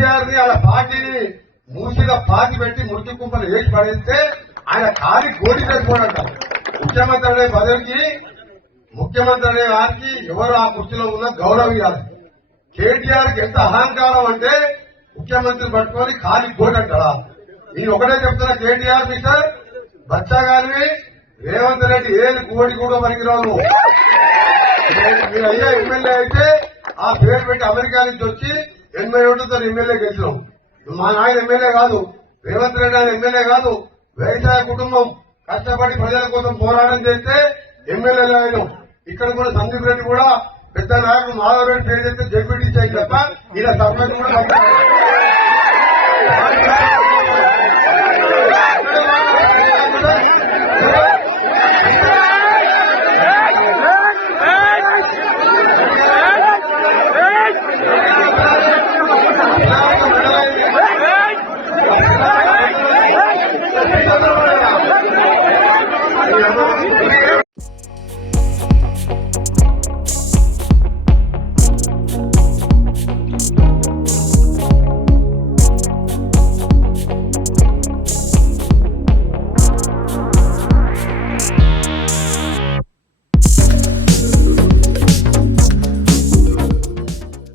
కేసీఆర్ ని అలా పార్టీని మూసిగా పాతి పెట్టి మురికి కుంపలు వేసి పడేస్తే ఆయన ఖాళీ గోడి సరిపోడంట. ముఖ్యమంత్రి అనే పదవికి ముఖ్యమంత్రి అనే వారికి ఎవరు ఆ కుర్చీలో ఉన్న గౌరవం ఇవ్వాలి. కేటీఆర్ కి ఎంత అహంకారం అంటే ముఖ్యమంత్రి పట్టుకొని ఖాళీ గోడి అంటారా? నేను ఒకటే చెప్తున్నా, కేటీఆర్ మిస్టర్ బచ్చాగారిని రేవంత్ రెడ్డి ఏది కోడి కూడా పనికిరావు. మీరు అయ్యా ఎమ్మెల్యే అయితే ఆ పేరు పెట్టి అమెరికా నుంచి వచ్చి 80 ఎమ్మెల్యే గెలిచినాం. మా నాయన ఎమ్మెల్యే కాదు, రేవంత్ రెడ్డి ఆయన ఎమ్మెల్యే కాదు. వ్యవసాయ కుటుంబం కష్టపడి ప్రజల కోసం పోరాటం చేస్తే ఎమ్మెల్యేలు అయినాం. ఇక్కడ కూడా సందీప్ రెడ్డి కూడా పెద్ద నాయకుడు మాధవ్ రెడ్డి పేరు చేస్తే జడ్పీటీ చేయి తప్ప ఇలా సర్పంచ్ కూడా